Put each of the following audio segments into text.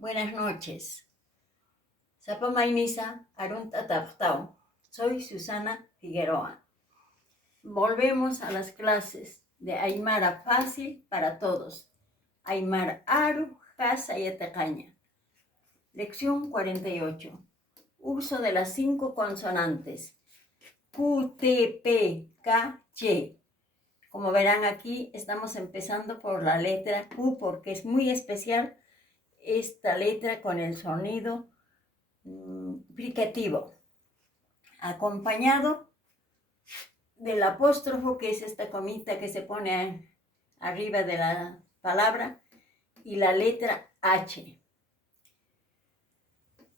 Buenas noches. Sapamainisa Arunta Taftao. Soy Susana Figueroa. Volvemos a las clases de Aymara fácil para todos. Aymara Aru, Casa y Atacaña. Lección 48. Uso de las 5 consonantes. Q, T, P, K, Y. Como verán aquí, estamos empezando por la letra Q porque es muy especial esta letra con el sonido fricativo, acompañado del apóstrofo, que es esta comita que se pone arriba de la palabra, y la letra H.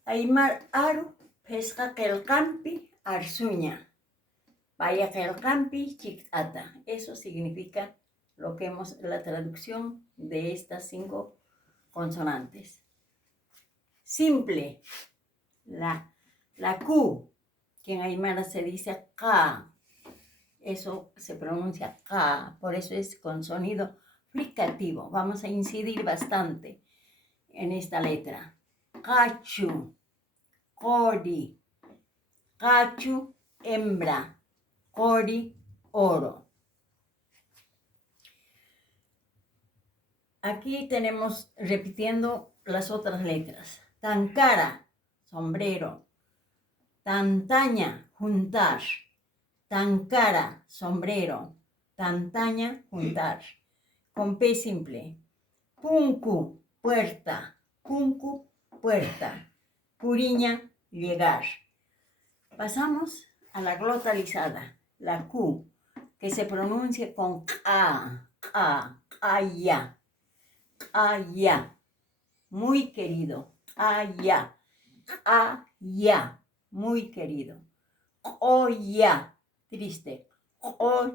Aymar Aru, pesca kelkampi, arsuña. Vaya kelkampi, chictata. Eso significa lo que la traducción de estas 5 consonantes. Simple. La Q, que en Aymara se dice K, eso se pronuncia K, por eso es con sonido fricativo. Vamos a incidir bastante en esta letra. Cachu, cori, cachu, hembra, cori, oro. Aquí tenemos repitiendo las otras letras. Tancara, sombrero. Tantaña, juntar. Tancara, sombrero. Tantaña, juntar. Con P simple. Punku, puerta. Punku, puerta. Puriña, llegar. Pasamos a la glotalizada, la Q, que se pronuncia con K, ya. Ya. Muy querido. Ya. Ya. Muy querido. Ya, triste.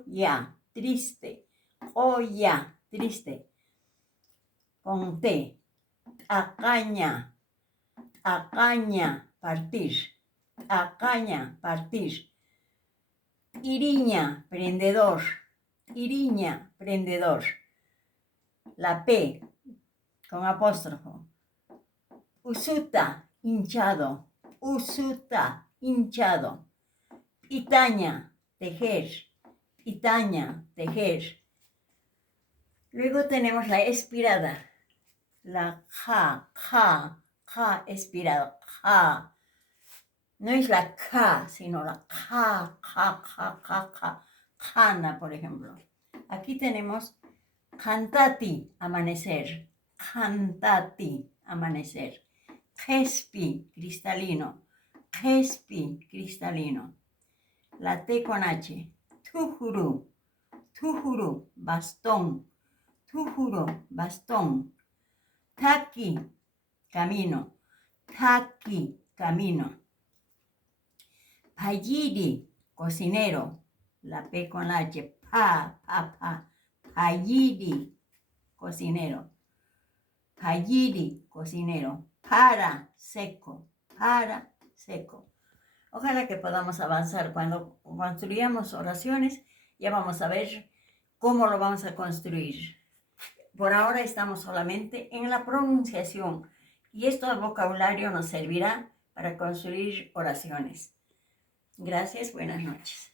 Ya, triste. Ya, triste. Con T. Acaña. Acaña, partir. Acaña, partir. Iriña, prendedor. Iriña, prendedor. La P, con apóstrofo. Usuta, hinchado. Usuta, hinchado. Itaña, tejer. Itaña, tejer. Luego tenemos la expirada. La ja expirada. Ja. No es la K, sino la ja. Jana, por ejemplo. Aquí tenemos cantati, amanecer. Cantati, amanecer. Gespi, cristalino. Gespi, cristalino. La T con H. Tujuru. Tujuru, bastón. Tujuru, bastón. Taki, camino. Taki, camino. Payiri, cocinero. La P con la H. Pa. Payiri, cocinero. Payiri, cocinero. Para, seco. Para, seco. Ojalá que podamos avanzar. Cuando construyamos oraciones, ya vamos a ver cómo lo vamos a construir. Por ahora estamos solamente en la pronunciación y esto del vocabulario nos servirá para construir oraciones. Gracias, buenas noches.